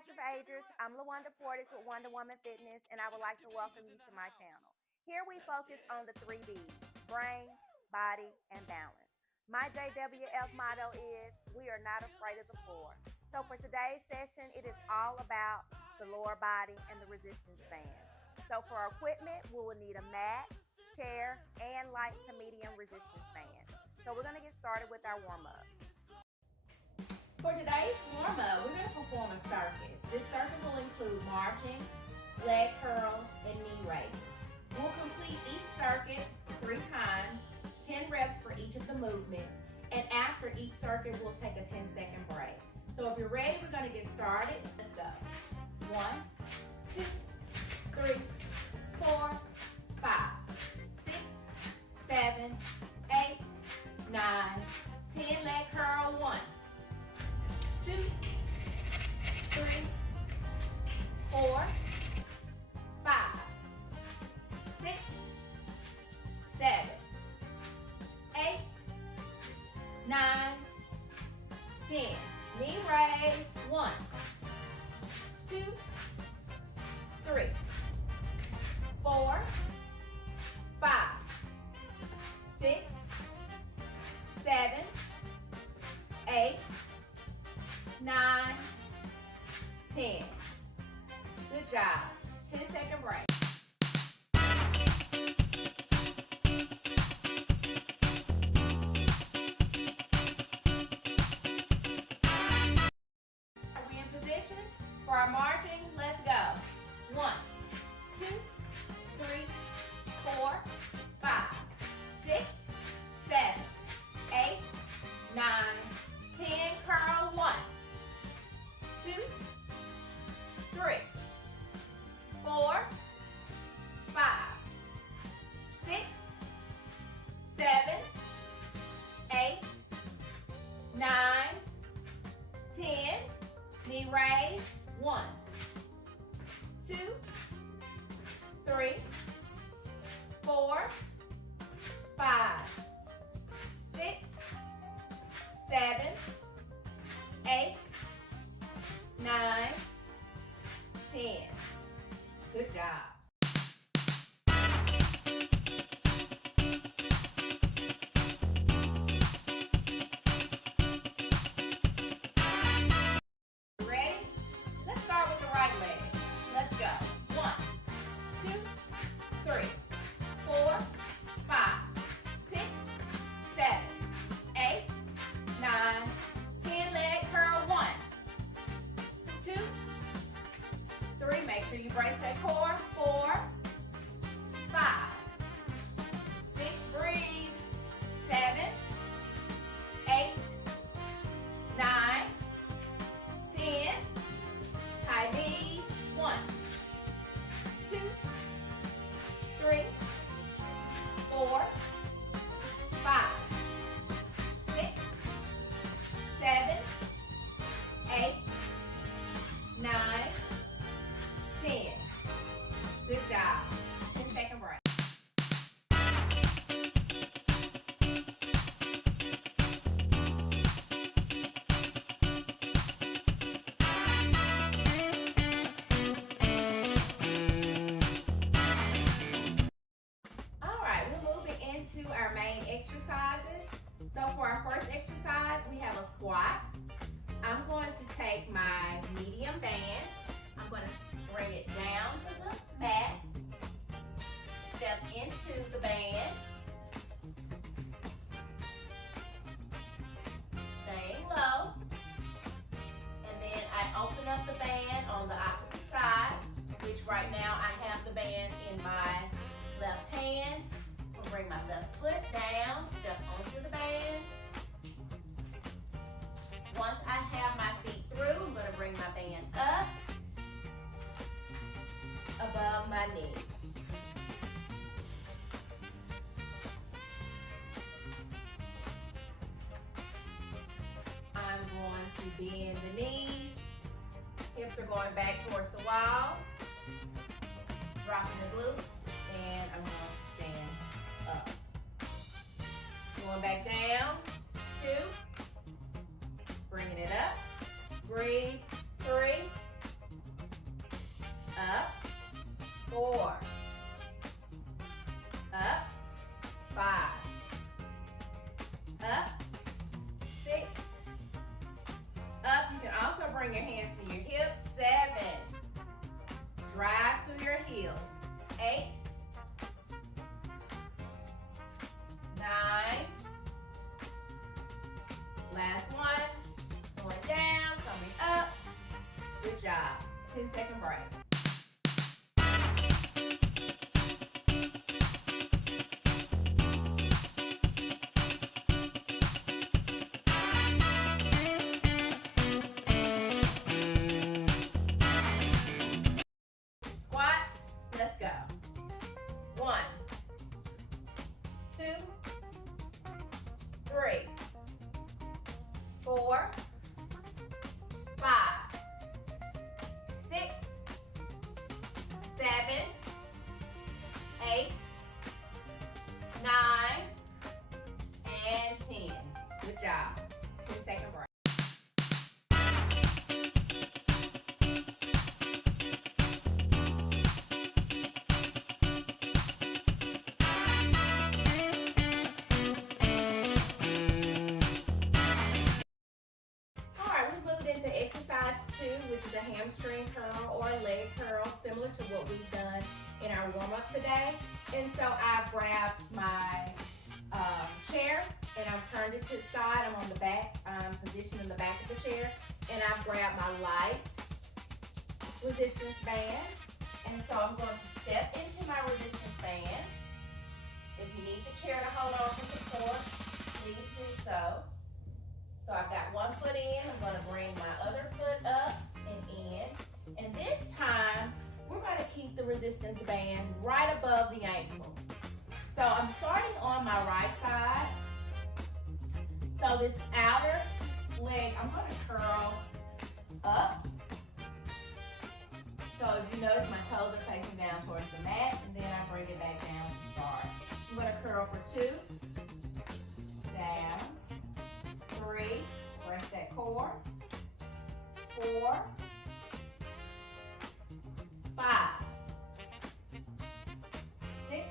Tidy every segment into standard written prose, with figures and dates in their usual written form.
Active Agers. I'm LaWanda Portis with Wonder Woman Fitness, and I would like to welcome you to my channel. Here we focus on the 3B's: brain, body, and balance. My JWF motto is, we are not afraid of the floor. So for today's session, it is all about the lower body and the resistance band. So for our equipment, we will need a mat, chair, and light to medium resistance band. So we're going to get started with our warm-up. For today's warm-up, we're going to perform a circuit. This circuit will include marching, leg curls, and knee raises. We'll complete each circuit 3 times, 10 reps for each of the movements, and after each circuit, we'll take a 10-second break. So if you're ready, we're going to get started. Let's go. 1, 2, 3, 4, 5, 6, 7, 8, 9, 10. Leg curl. 1, 2, 3, 4, 5, 6, 7, 8, 9, 10. Knee raise. 1, 2, 3, 4, 5, 6, 7, 8, 9, 10. Good job. 10-second break. Are we in position for our marching? Let's go. 1, 2, 3, 4, 5, 6, 7, 8, 9, 10. Curl. 1, 2, 3, 4, 5, 6, 7, 8, 9, 10. Knee raise. 1, 2, 3, 4, 5, 6, 7, 8, 9, 10. Good job. Ready? Let's start with the right leg. Let's go. 1, 2, 3, 4, 5, 6, 7, 8, 9, 10. Leg curl. 1, 2, 3. Make sure you brace that core. 4, 5, 6. Breathe. 7, 8, 9, 10. High knees. 1, 2, 3, 4, 5, 6, 7, 8, 9, 10. Good job. 10-second break. All right, we're moving into our main exercises. So for our first exercise, we have a squat. I'm going to take my medium band. I'm going to bring it down to the mat. Step into the band. Staying low. And then I open up the band on the opposite side, which right now I have the band in my left hand. I'll bring my left foot down, step onto the band. Once I have my feet through, I'm going to bring my band up above my knee. I'm going to bend the knees. Hips are going back towards the wall. Dropping the glutes, and I'm going to stand up. Going back down, 2. Bringing it up. Breathe. 3, 3, 4, 5, 6, 7, 8, 9, and 10. Good job. 10-second break. Exercise 2, which is a hamstring curl or a leg curl, similar to what we've done in our warm-up today. And so I grabbed my chair and I've turned it to the side. I'm on the back, I'm positioned in the back of the chair, and I've grabbed my light resistance band. And so I'm going to step into my resistance band. If you need the chair to hold on for support, please do so. So I've got one foot in, I'm going to bring my other foot up and in. And this time, we're going to keep the resistance band right above the ankle. So I'm starting on my right side. So this outer leg, I'm going to curl up. So if you notice, my toes are facing down towards the mat, and then I bring it back down to start. I'm going to curl for 2, down, 3, press that core, 4, 5, 6,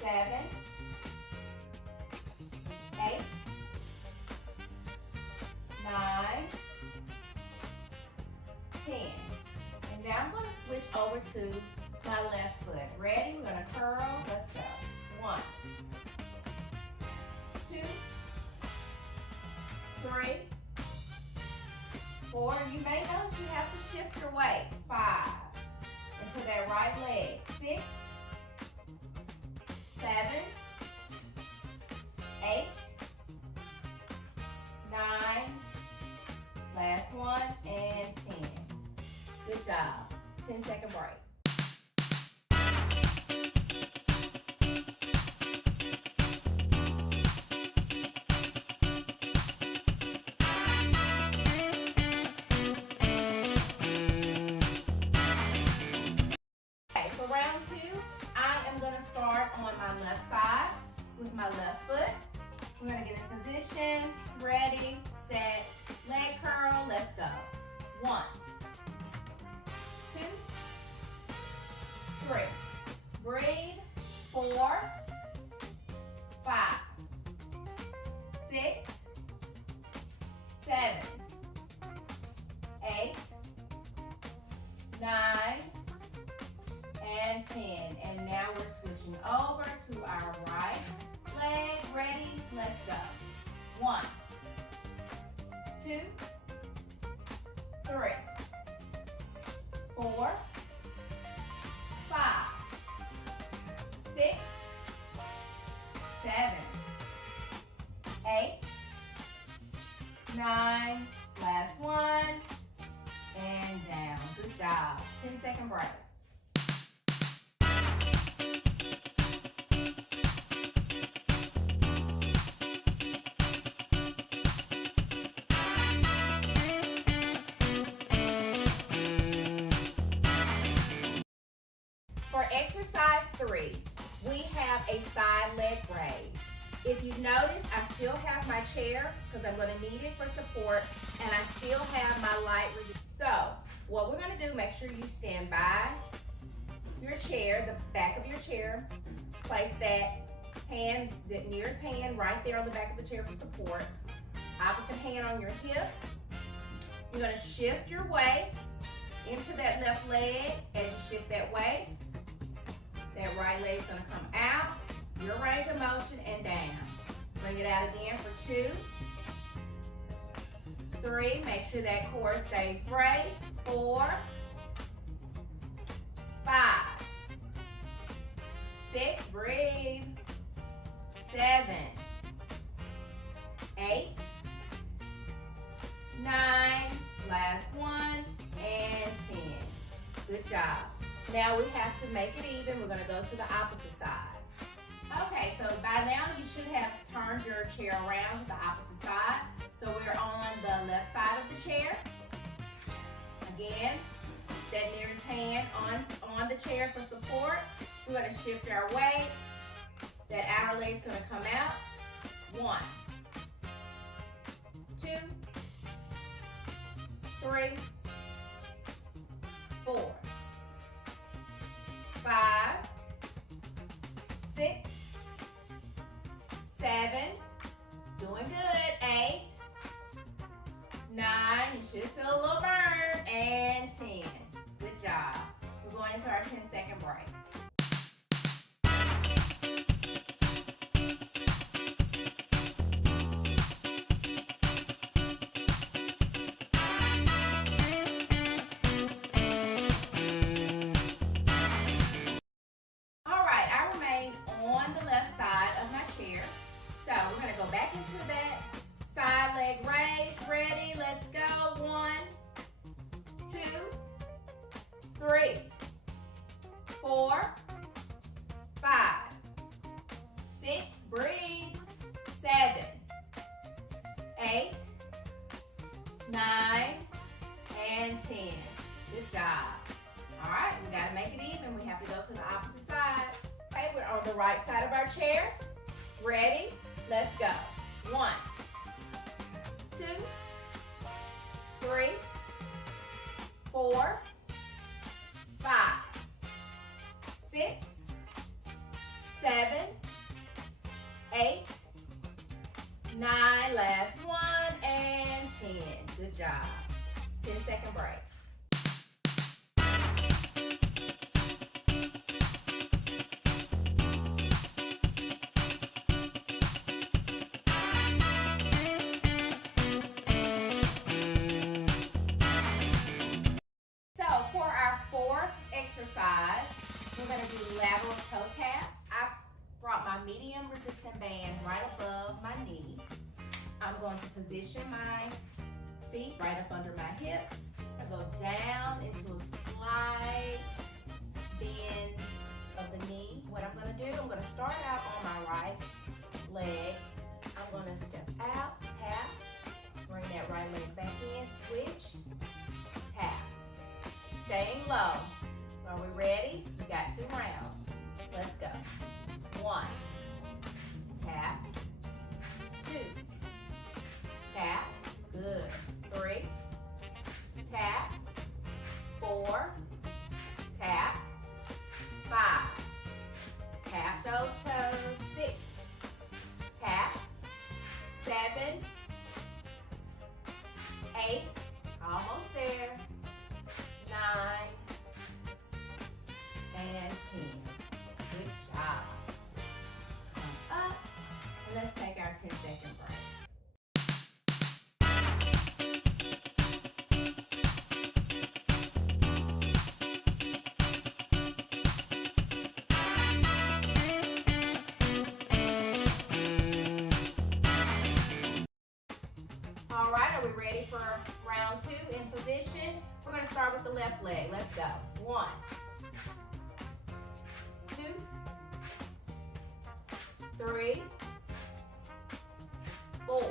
7, 8, 9, 10. And now I'm going to switch over to my left foot. Ready? We're going to curl. Let's go. 1, 2, 3, 4. You may notice you have to shift your weight. 5. Into that right leg. 6, 7, 8, 9. Last one, and 10. Good job. 10-second break. For round 2, I am going to start on my left side with my left foot. We're going to get in position, ready, set, leg curl, let's go. 1, 2, 3. Breathe. 4, 5, 6, 7, 8, 9, and 10. And now we're switching over to our right leg. Ready? Let's go. 1, 2, 3, 4, 5, 6, 7, 8, 9. Last one. And down. Good job. 10-second break. For exercise 3, we have a side leg raise. If you've noticed, I still have my chair because I'm going to need it for support, and I still have my light resistance. So what we're going to do, make sure you stand by your chair, the back of your chair. Place that hand, the nearest hand right there on the back of the chair for support. Opposite hand on your hip. You're going to shift your weight into that left leg. As you shift that weight, that right leg's going to come out, your range of motion, and down. Bring it out again for 2, 3, make sure that core stays braced. 4, 5, 6, breathe. 7, 8, 9, last one, and 10. Good job. Now we have to make it even. We're going to go to the opposite side. Okay, so by now you should have turned your chair around to the opposite side. So we're on the left side of the chair. Again, that nearest hand on the chair for support. We're going to shift our weight. That outer leg's going to come out. 1, 2, 3, 4, 5, 6, 7, doing good, 8, 9, you should feel a little burn, and 10. Good job. We're going into our 10-second break. All right, I remain on the left side of my chair. So we're going to go back into that side leg raise. Ready? Let's go. 1, 2, 3, 4, 5, 6, breathe, 7, 8, 9, and 10. Good job. All right, we got to make it even. We have to go to the opposite side. Okay, we're on the right side of our chair. Ready? Let's go. 1, 2, 3, 4, 5, 6, 7, 8, 9, last one, and 10. Good job. 10-second break. So for our fourth exercise, we're going to do lateral toe taps. I brought my medium resistant band right above my knee. I'm going to position my feet right up under my hips. I go down into a slight bend of the knee. What I'm going to do, I'm going to start out on my right leg. I'm going to step out, tap, bring that right leg back in, switch, tap. Staying low. Are we ready? We got 2 rounds. Let's go. 1, tap, 2, tap, good. 3, tap, 4, tap, 5, tap those toes, 6, tap, 7, 8, almost there, 9, and 10. Good job. Come up, and let's take our 10-second break. All right, are we ready for round 2 in position? We're going to start with the left leg. Let's go. 1, 2, 3, 4,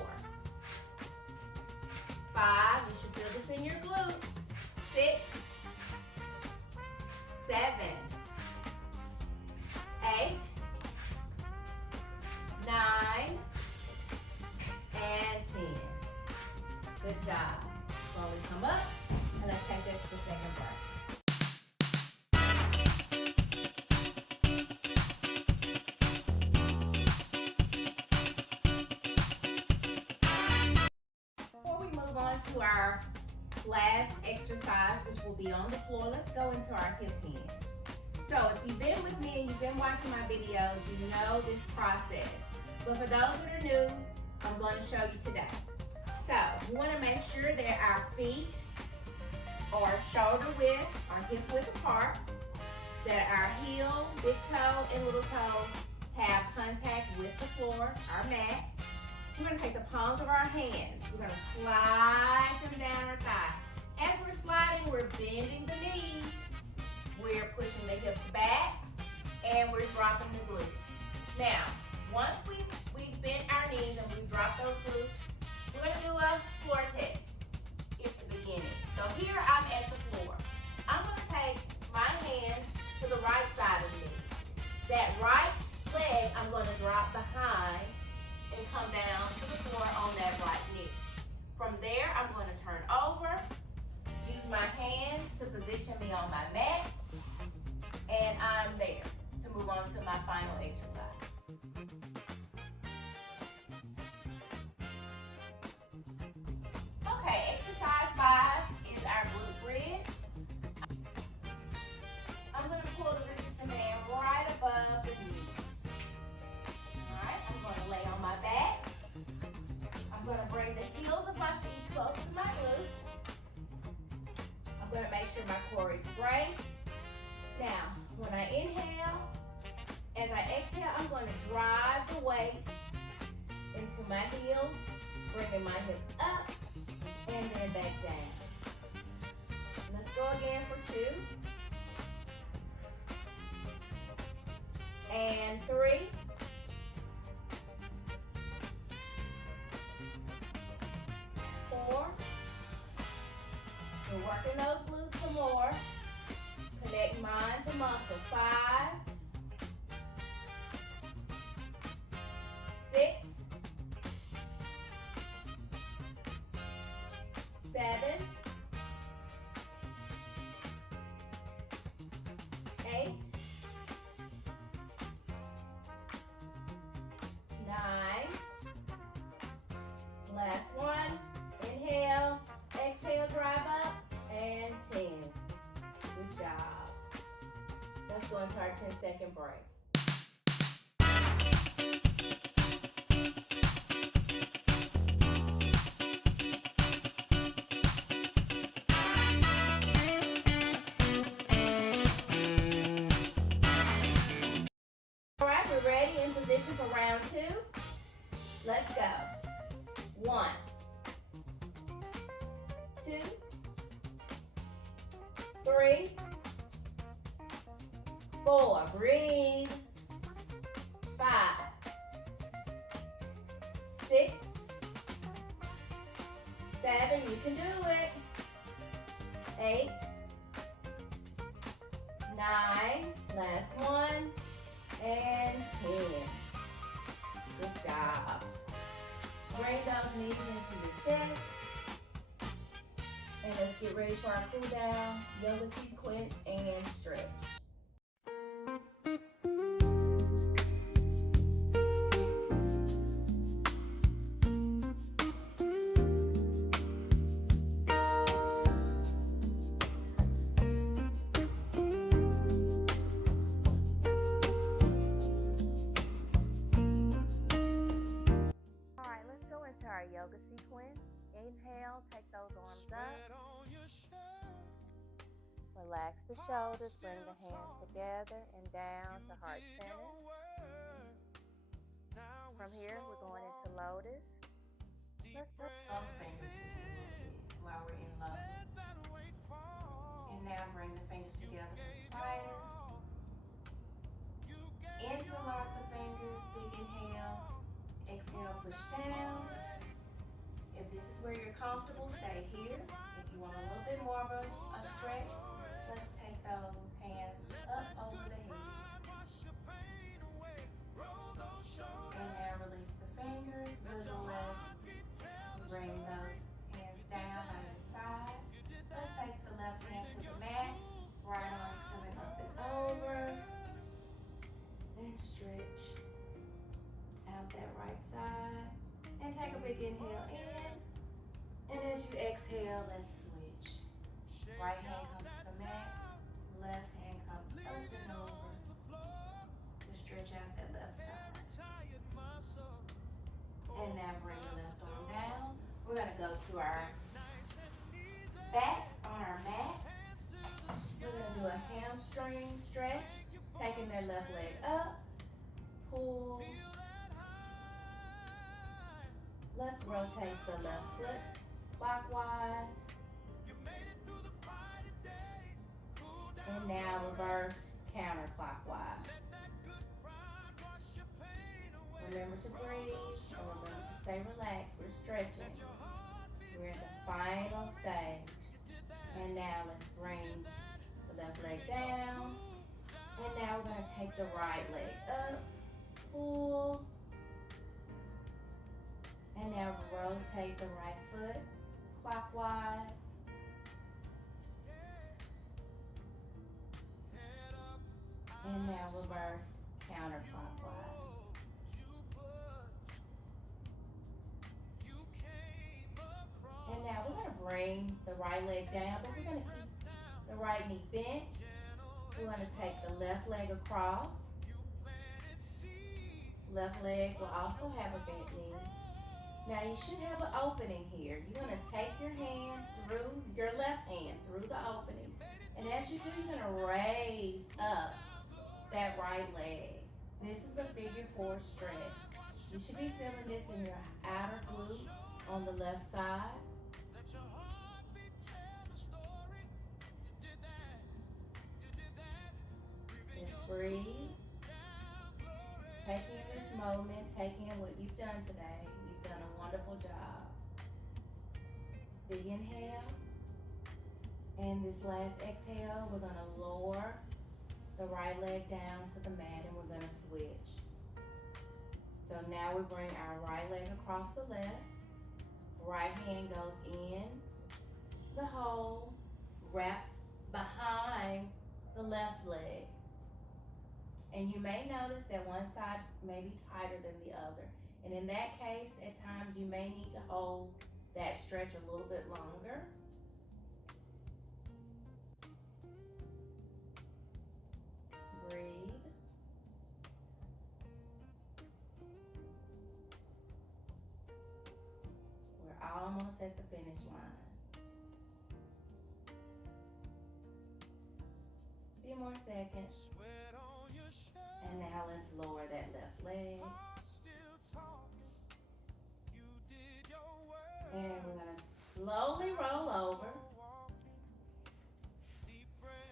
5. You should feel this in your glutes. 6, 7, 8, 9, and 10. Good job. Slowly come up, and let's take that to the second breath. Before we move on to our last exercise, which will be on the floor, let's go into our hip hinge. So if you've been with me and you've been watching my videos, you know this process. But for those that are new, I'm going to show you today. So we want to make sure that our feet are shoulder width or hip width apart, that our heel, big toe, and little toe have contact with the floor, our mat. We're going to take the palms of our hands. We're going to slide them down our thigh. As we're sliding, we're bending the knees. We're pushing the hips back, and we're dropping the glutes. Now, once we come down to the floor on that right knee. From there, I'm going to turn over, use my hands to position me on my mat, and I'm there to move on to my final exercise. Okay, exercise 5 is our glute bridge. I'm going to pull the resistant band right above the knees. Alright, I'm going to lay on my back. I'm going to bring the heels of my feet close to my glutes. I'm going to make sure my core is braced. Now, when I inhale, as I exhale, I'm going to drive the weight into my heels, bringing my hips up and then back down. Let's go again for 2. And 3. We're working those glutes some more. Connect mind to muscle. 5, 6, 7, 8, 9. Last one. Inhale, exhale, drive up, and 10. Good job. Let's go into our 10-second break. All right, we're ready in position for round 2. Let's go. 1, 2, 3, 4. Breathe. 5, 6, 7. You can do it. 8, 9. Last one. And 10. Good job. Bring those knees into your chest. And let's get ready for our cool down, yoga sequence, and stretch. Our yoga sequence. Inhale, take those arms up. Relax the shoulders, bring the hands together and down to heart center. From here, we're going into lotus. Let's bring those fingers just a little bit while we're in lotus. And now bring the fingers together for spider. Interlock the fingers, big inhale. Exhale, push down. If this is where you're comfortable, stay here. If you want a little bit more of a stretch, let's take those hands up over the head. And now release the fingers, wiggle less. Bring those hands down by your side. Let's take the left hand to the mat. Right arm's coming up and over. And stretch out that right side. And take a big inhale in. And as you exhale, let's switch. Right hand comes to the mat. Left hand comes up and over. To stretch out that left side. And now bring the left arm down. We're going to go to our backs on our mat. We're going to do a hamstring stretch. Taking that left leg up. Pull. Let's rotate the left foot clockwise. And now reverse counterclockwise. Remember to breathe and remember to stay relaxed. We're stretching. We're at the final stage. And now let's bring the left leg down. And now we're going to take the right leg up. Pull. rotate the right foot clockwise. And now reverse counterclockwise. And now we're going to bring the right leg down, but we're going to keep the right knee bent. We're going to take the left leg across. Left leg will also have a bent knee. Now you should have an opening here. You're going to take your hand through, your left hand through the opening. And as you do, you're going to raise up that right leg. This is a figure 4 stretch. You should be feeling this in your outer glute on the left side. Just breathe. Take in this moment, take in what you've done today. You've done a wonderful job. Big inhale. And this last exhale, we're gonna lower the right leg down to the mat and we're gonna switch. So now we bring our right leg across the left. Right hand goes in the hole, wraps behind the left leg. And you may notice that one side may be tighter than the other. And in that case, at times you may need to hold that stretch a little bit longer. Breathe. We're almost at the finish line. A few more seconds. And now let's lower that left leg. And we're going to slowly roll over.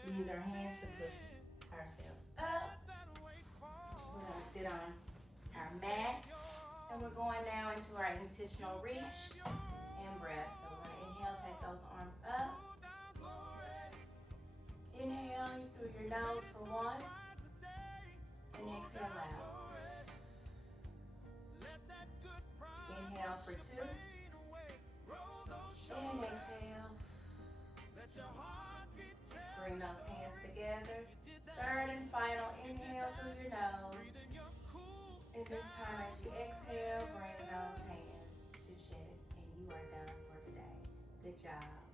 Use our hands to push ourselves up. We're going to sit on our mat. And we're going now into our intentional reach and breath. So we're going to inhale, take those arms up. Inhale through your nose for 1. And exhale out. Inhale for 2. And exhale. Bring those hands together. Third and final inhale through your nose. And this time as you exhale, bring those hands to chest. And you are done for today. Good job.